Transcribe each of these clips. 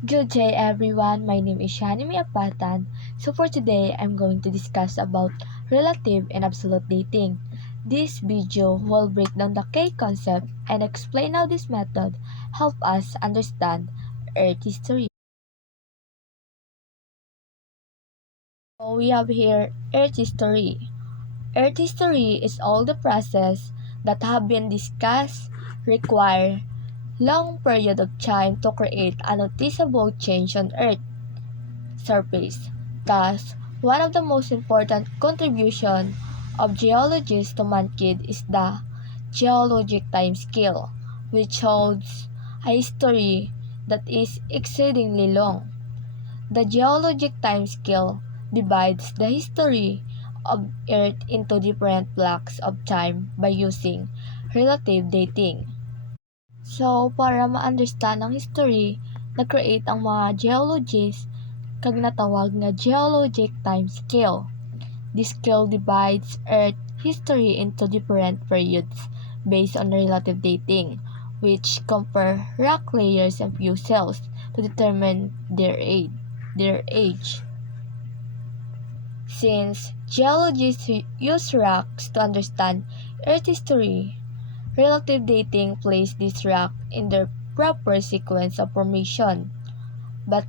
Good day everyone, my name is Shanimi Apatan. So for today, I'm going to discuss about relative and absolute dating. This video will break down the key concept and explain how this method help us understand Earth history. So we have here Earth history. Earth history is all the process that have been discussed, require long period of time to create a noticeable change on Earth surface. Thus, one of the most important contributions of geologists to mankind is the geologic time scale, which holds a history that is exceedingly long. The geologic time scale divides the history of Earth into different blocks of time by using relative dating. So, para ma-understand ang history, nag-create ang mga geologists kag natawag nga geologic time scale. This scale divides Earth history into different periods based on relative dating, which compare rock layers and fossils to determine their age. Since geologists use rocks to understand Earth history, relative dating places this rock in their proper sequence of formation. But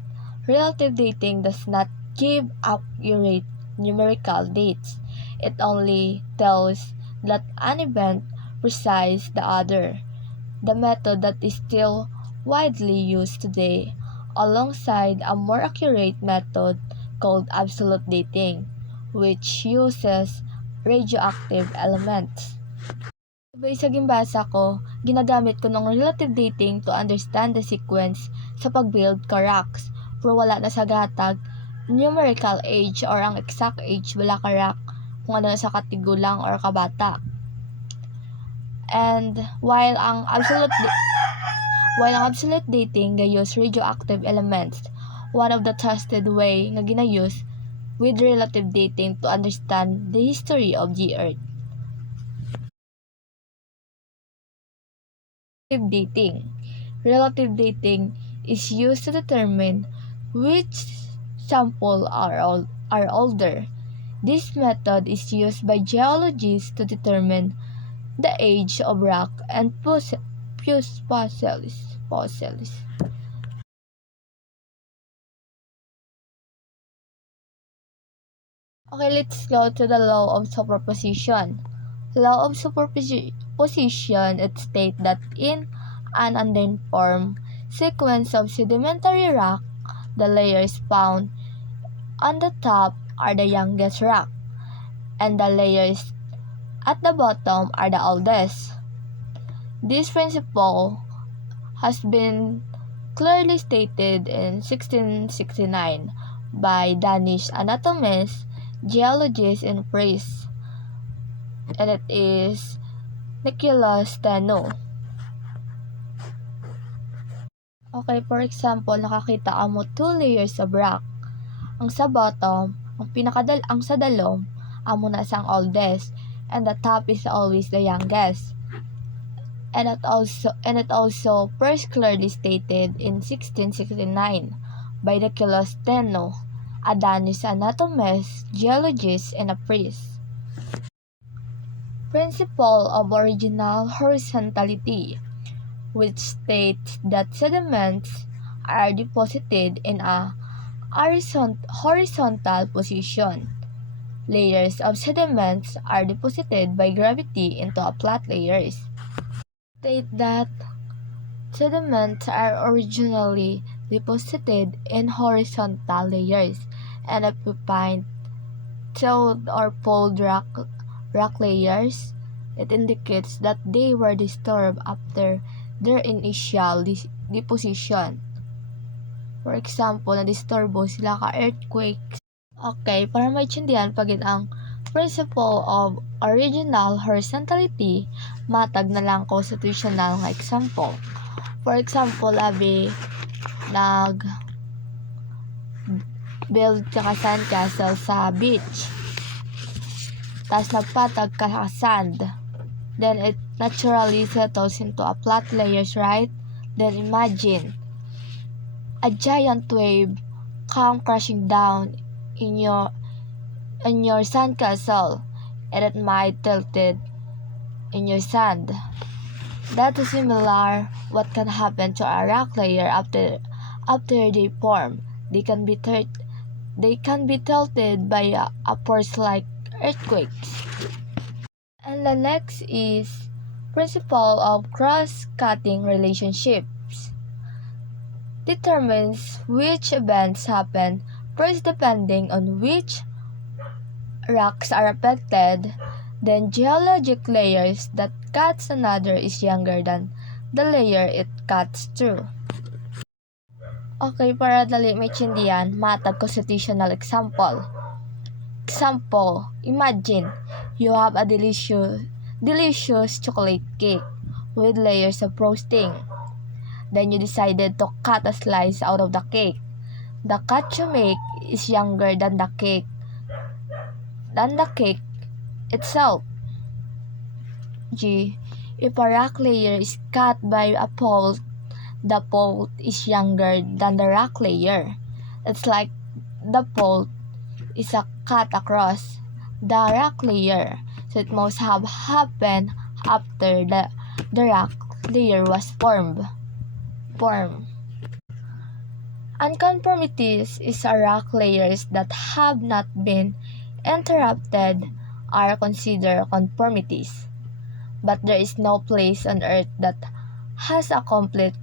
relative dating does not give accurate numerical dates. It only tells that an event precedes the other. The method that is still widely used today, alongside a more accurate method called absolute dating, which uses radioactive elements. Sabay sa gimbasa ko, ginagamit ko ng relative dating to understand the sequence sa pag-build ka rocks, pero wala na sa gatag numerical age or ang exact age wala ka rock kung ano sa katigulang or kabata. And while ang absolute dating gayos radioactive elements, one of the trusted way nga ginayos with relative dating to understand the history of the Earth. Dating. Relative dating is used to determine which samples are older. This method is used by geologists to determine the age of rock and fossils. Okay, let's go to the law of superposition. Law of superposition, it states that in an unformed sequence of sedimentary rock, the layers found on the top are the youngest rock, and the layers at the bottom are the oldest. This principle has been clearly stated in 1669 by Danish anatomist, geologist, and priest, and it is Nicholas Steno. Okay, for example, nakakita ka mo 2 layers of rock. Ang sa bottom, ang sa dalom, amo na sang oldest, and the top is always the youngest. And it also first clearly stated in 1669 by Nicholas Steno, a Danish anatomist, geologist, and a priest. Principle of original horizontality, which states that sediments are deposited in a horizontal position. Layers of sediments are deposited by gravity into a flat layers. State that sediments are originally deposited in horizontal layers, and if we find tilled or fold rock layers, it indicates that they were disturbed after their initial deposition. For example, na-disturbo sila ka earthquakes. Okay, para maintindihan pagid ang principle of original horizontality, matag na lang constitutional nga example. For example, abi build ka sand castle sa beach. Tapos nagpatag ka sa sand. Then it naturally settles into a flat layers, right? Then imagine A giant wave come crashing down in your sandcastle, and it might tilt it in your sand. That is similar what can happen to a rock layer after they form. They can be tilted by a force like earthquakes. And the next is principle of cross-cutting relationships. Determines which events happen first depending on which rocks are affected, then geologic layers that cuts another is younger than the layer it cuts through. Okay, para dali maintindihan, matag constitutional example. Example, imagine you have a delicious chocolate cake with layers of frosting. Then you decided to cut a slice out of the cake. The cut you make is younger than the cake itself. G. If a rock layer is cut by a fault, the fault is younger than the rock layer. It's like the fault is a cut across the rock layer, so it must have happened after the rock layer was formed. Unconformities is a rock layers that have not been interrupted are considered conformities. But there is no place on earth that has a complete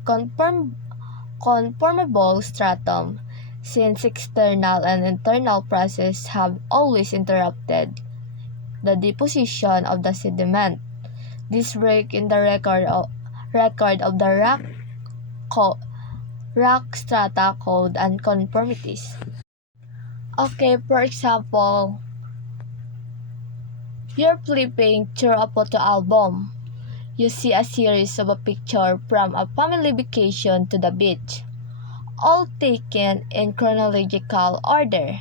conformable stratum, since external and internal processes have always interrupted the deposition of the sediment. This break in the record of the rock strata code and conformities. Okay, for example, you're flipping through a photo album. You see a series of a picture from a family vacation to the beach, all taken in chronological order.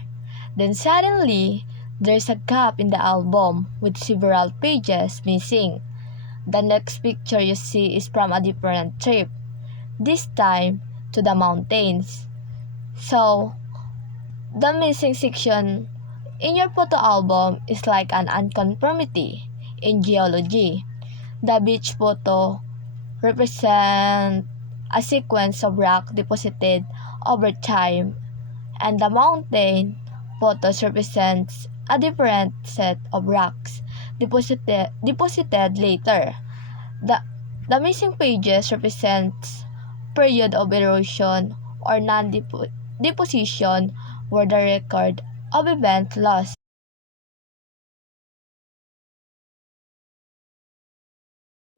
Then suddenly, there's a gap in the album with several pages missing. The next picture you see is from a different trip, this time to the mountains. So, the missing section in your photo album is like an unconformity in geology. The beach photo represents a sequence of rock deposited over time, and the mountain photos represents a different set of rocks deposited later. The missing pages represents period of erosion or non-deposition where the record of event lost.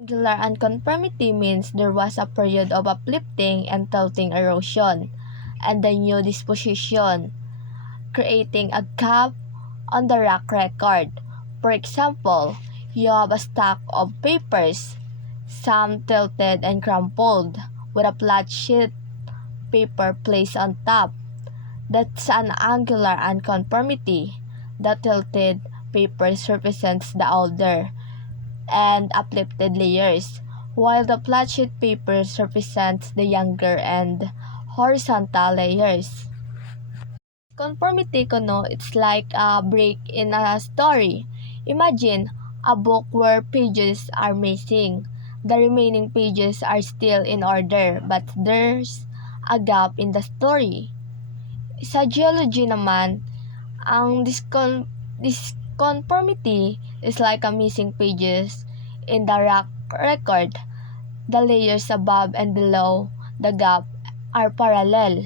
Angular unconformity means there was a period of uplifting and tilting erosion, and the new disposition, creating a gap on the rock record. For example, you have a stack of papers, some tilted and crumpled, with a flat sheet paper placed on top. That's an angular unconformity. The tilted papers represents the older and uplifted layers, while the flat sheet papers represents the younger and horizontal layers. Conformity kuno, it's like a break in a story. Imagine a book where pages are missing. The remaining pages are still in order, but there's a gap in the story. Sa geology naman, ang disconformity is like a missing pages in the rock record. The layers above and below the gap are parallel,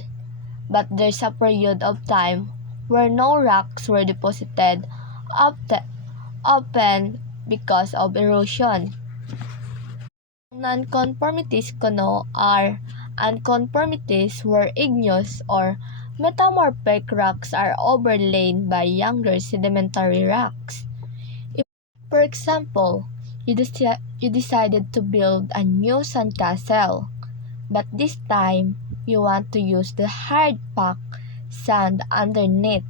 but there's a period of time where no rocks were deposited open because of erosion. Non-conformities kuno are unconformities where igneous or metamorphic rocks are overlain by younger sedimentary rocks. If, for example, you decided to build a new sandcastle, but this time you want to use the hard-packed sand underneath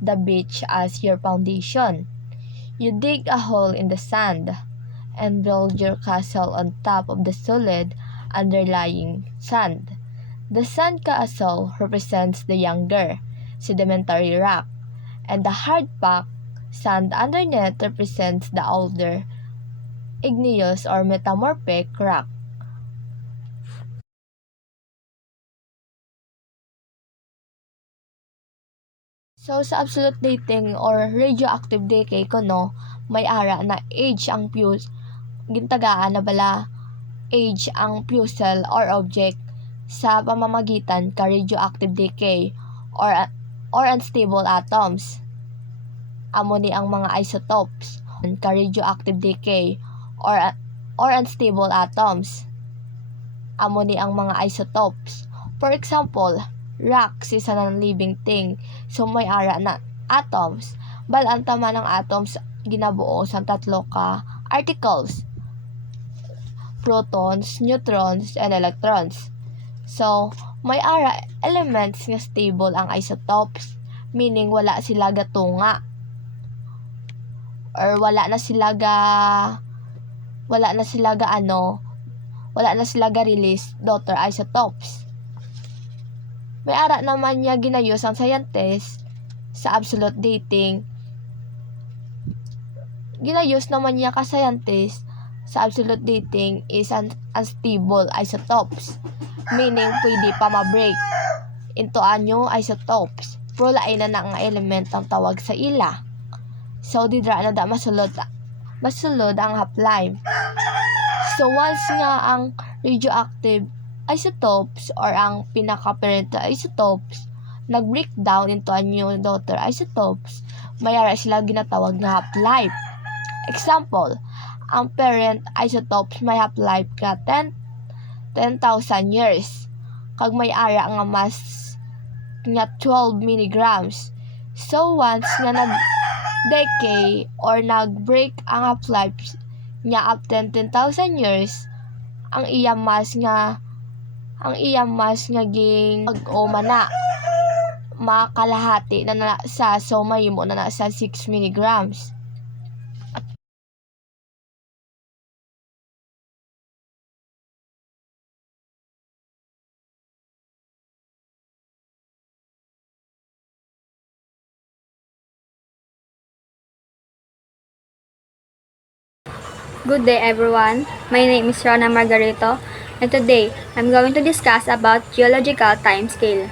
the beach as your foundation. You dig a hole in the sand and build your castle on top of the solid underlying sand. The San Kaasol represents the younger, sedimentary rock, and the hard-packed sand underneath represents the older, igneous or metamorphic rock. So, sa absolute dating or radioactive decay kuno, may ara na age ang fuse, gintagaan na bala age ang fusel or object sa pamamagitan ka radioactive decay or unstable atoms. Amo ni ang mga isotopes ka radioactive decay or unstable atoms. Amo ni ang mga isotopes. For example, rocks is a non-living thing, so may ara na atoms. Bal ang tama ng atoms ginabuo sa tatlo ka articles: protons, neutrons, and electrons. So, may ara elements nga stable ang isotopes, meaning wala sila gatunga or wala na sila release daughter isotopes. May ara naman niya ginayos ang scientist sa absolute dating. Ginayos naman niya ka scientist sa absolute dating is unstable isotopes, meaning pwede pa ma-break into a new isotopes, pero lain na nga element ang tawag sa ila. So, didra na da masulod ang half-life. So, once nga ang radioactive isotopes or ang pinaka-parent isotopes nag-breakdown into a new daughter isotopes, mayara sila ginatawag na half-life. Example, ang parent isotopes may half-life ka 10,000 years. Kag may ara nga mas nga 12 milligrams. So, once nga nag-decay or nag-break ang half-life niya after 10,000 years, ang iya mas nga ging mana makalahati na sa so mahimo na sa 6 milligrams. Good day everyone, my name is Rona Margarito and today I'm going to discuss about geological timescale.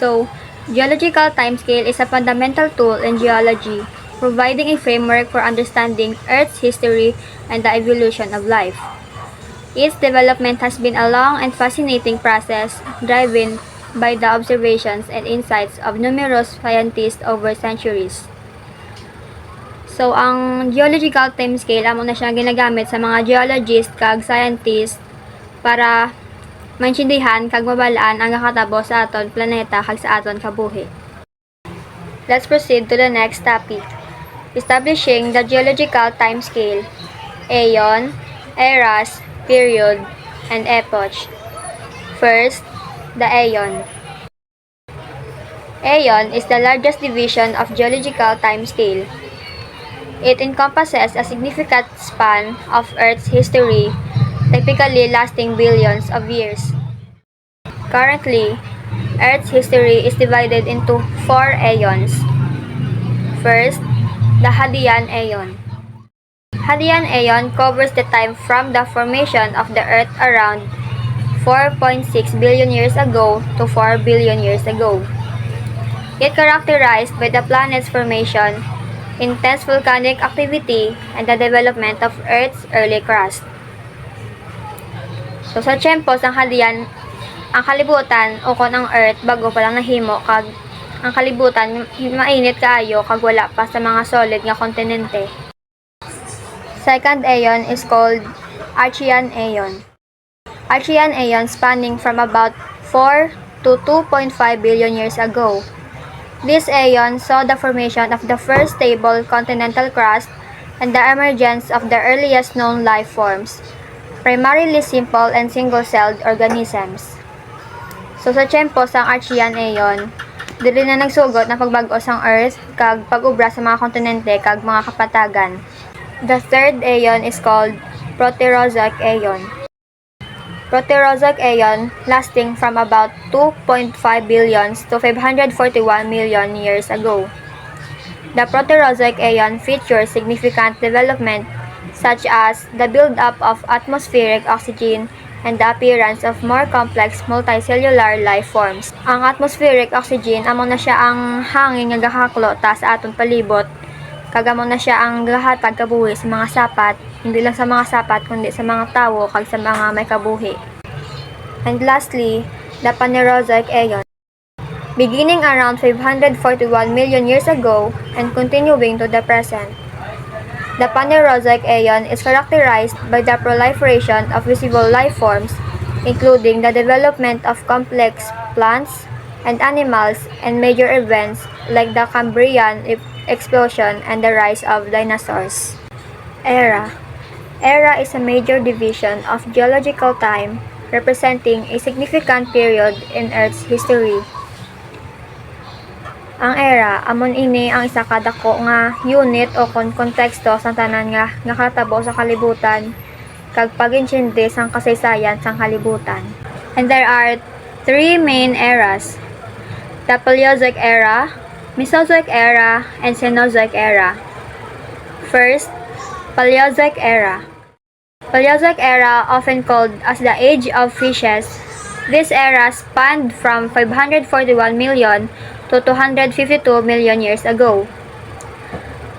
So, geological timescale is a fundamental tool in geology, providing a framework for understanding Earth's history and the evolution of life. Its development has been a long and fascinating process driven by the observations and insights of numerous scientists over centuries. So, ang geological timescale, amo na siya ginagamit sa mga geologist kag scientist para maintindihan kag mabalaan ang nakatabo sa aton planeta kag sa aton kabuhi. Let's proceed to the next topic. Establishing the geological timescale, aeon, eras, period, and epoch. First, the aeon. Aeon is the largest division of geological timescale. It encompasses a significant span of Earth's history, typically lasting billions of years. Currently, Earth's history is divided into 4 aeons. First, the Hadean Aeon. Hadean Aeon covers the time from the formation of the Earth around 4.6 billion years ago to 4 billion years ago. It characterized by the planet's formation, intense volcanic activity, and the development of Earth's early crust. So sa tiyempo ang Hadean, ang kalibutan o kon ang Earth bago pa lang nahimo kag ang kalibutan mainit kaayo kag wala pa sa mga solid nga kontinente. Second aeon is called Archean Aeon. Archean Aeon spanning from about 4 to 2.5 billion years ago. This aeon saw the formation of the first stable continental crust and the emergence of the earliest known life forms, primarily simple and single-celled organisms. So sa tiyempo sang Archean Aeon, dili na nagsugod na pagbag-o sang Earth kag pag-ubra sa mga kontinente kag mga kapatagan. The third aeon is called Proterozoic Aeon. Proterozoic Aeon lasting from about 2.5 billion to 541 million years ago. The Proterozoic Aeon features significant development such as the buildup of atmospheric oxygen and the appearance of more complex multicellular life forms. Ang atmospheric oxygen amo na siya ang hangin nga gahaklo ta sa atong palibot. Kagamo na siya ang gahatag kabuhi sa mga sapat, hindi lang sa mga sapat kundi sa mga tawo kag sa mga may kabuhi. And lastly, the Phanerozoic Aeon. Beginning around 541 million years ago and continuing to the present. The Phanerozoic Aeon is characterized by the proliferation of visible life forms, including the development of complex plants and animals and major events like the Cambrian explosion and the rise of dinosaurs. Era. Era is a major division of geological time representing a significant period in Earth's history. Ang era amon ini ang isa ka dako nga unit o konteksto sa tanan nga nakatabo sa kalibutan kag pag-intindi sang kasaysayan sang kalibutan. And there are three main eras: the Paleozoic era, Mesozoic era, and Cenozoic era. First, Paleozoic era. Paleozoic era, often called as the Age of Fishes, this era spanned from 541 million to 252 million years ago.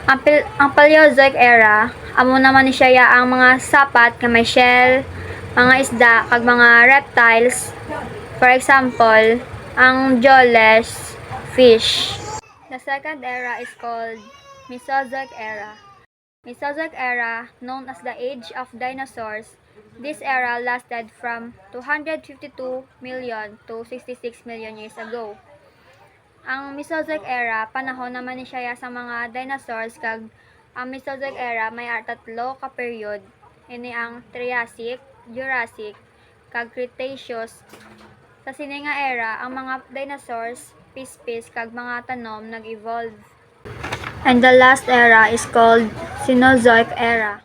Ang Paleozoic era, amo naman ni siya ang mga sapat nga may shell, mga isda kag mga reptiles. For example, ang jawless fish. The second era is called Mesozoic era. Mesozoic era, known as the Age of Dinosaurs, this era lasted from 252 million to 66 million years ago. Ang Mesozoic era, panahon naman ni siya sa mga dinosaurs kag ang Mesozoic era may tatlo ka period. Ini ang Triassic, Jurassic, kag Cretaceous. Sa sini nga era, ang mga dinosaurs, pispis kag mga tanom nag-evolve. And the last era is called Cenozoic era.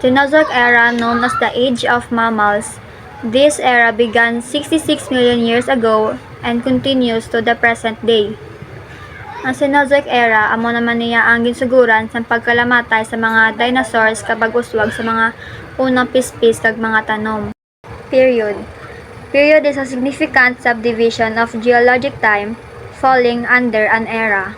Cenozoic era, known as the Age of Mammals. This era began 66 million years ago and continues to the present day. Ang Cenozoic era, amo naman niya ang ginsuguran sa pagkalamatay sa mga dinosaurs kapag uswag sa mga unang pispis kag mga tanom. Period. Period is a significant subdivision of geologic time falling under an era.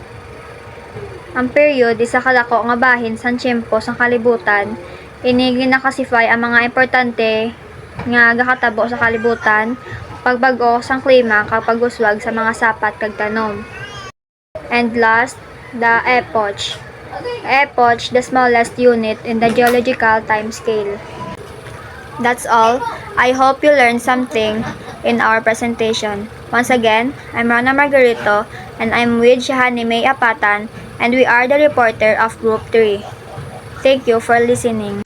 Ang period isa kadako nga bahin sa tiyempo sa kalibutan. Ini ginaklasify ang mga importante nga gakatabo sa kalibutan, pagbago sang klima kapag uswag sa mga sapat kag tanom. And last, the epoch. Epoch, the smallest unit in the geological time scale. That's all. I hope you learned something in our presentation. Once again, I'm Rona Margarito and I'm with Shahani May Apatan and we are the reporter of Group 3. Thank you for listening.